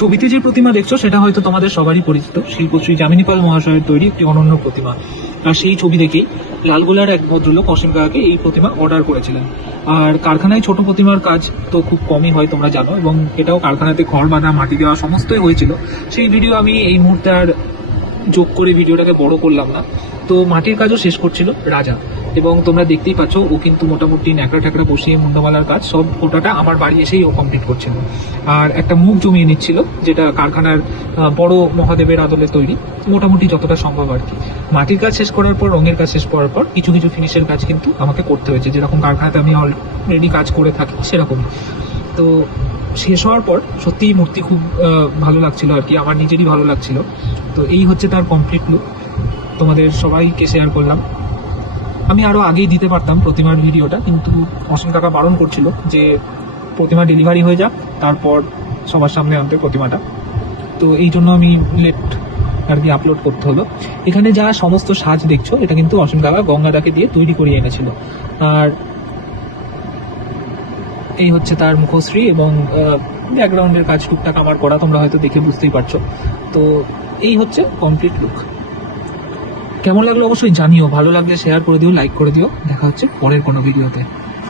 ছবিতে যে প্রতিমা দেখছ, সেটা হয়তো তোমাদের সবারই পরিচিত। শিল্পশ্রী যামিনী পাল মহাশয়ের তৈরি একটি অনন্য প্রতিমা। আর সেই ছবি দেখেই লালগোলার এক ভদ্রলোক অসীম কাকাকে এই প্রতিমা অর্ডার করেছিলেন। আর কারখানায় ছোট প্রতিমার কাজ তো খুব কমই হয়, তোমরা জানো, এবং এটাও কারখানাতে ঘর বাঁধা মাটি দেওয়া সমস্তই হয়েছিল। সেই ভিডিও আমি এই মুহূর্তে আর যোগ করে ভিডিওটাকে বড় করলাম না। তো মাটির কাজও শেষ করছিল রাজা। এবং তোমরা দেখতেই পাচ্ছ, ও কিন্তু মোটামুটি ন্যাকড়া ট্যাকড়া বসিয়ে মুন্ডমালার কাজ, সব ওটাটা আমার বাড়ি এসেই ও কমপ্লিট করছিল। আর একটা মুখ জমিয়ে নিচ্ছিল, যেটা কারখানার বড় মহাদেবের আদলে তৈরি, মোটামুটি যতটা সম্ভব আর কি। মাটির কাজ শেষ করার পর, রঙের কাজ শেষ করার পর, কিছু কিছু ফিনিশের কাজ কিন্তু আমাকে করতে হয়েছে। যেরকম কারখানাতে আমি অলরেডি কাজ করে থাকি সেরকমই তো শেষ হওয়ার পর, সত্যিই মূর্তি খুব ভালো লাগছিল আর কি, আমার নিজেরই ভালো লাগছিল। তো এই হচ্ছে তার কমপ্লিট লুক তোমাদের সবাইকে শেয়ার করলাম। আমি আরও আগেই দিতে পারতাম প্রতিমার ভিডিওটা, কিন্তু অসীম কাকা বারণ করছিল যে প্রতিমা ডেলিভারি হয়ে যাক, তারপর সবার সামনে আনতে প্রতিমাটা। তো এই জন্য আমি লেট আর কি আপলোড করতে হলো। এখানে যা সমস্ত সাজ দেখছ, এটা কিন্তু অসীম কাকা গঙ্গাদাকে দিয়ে তৈরি করিয়ে এনেছিল। আর এই হচ্ছে তার মুখশ্রী এবং ব্যাকগ্রাউন্ডের কাজ টুকটাক আমার করা, তোমরা হয়তো দেখে বুঝতেই পারছ। তো এই হচ্ছে কমপ্লিট লুক কেমন লাগল অবশ্যই জানিও। ভালো লাগলে শেয়ার করে দিও লাইক করে দিও। দেখা হচ্ছে পরের কোনো ভিডিওতে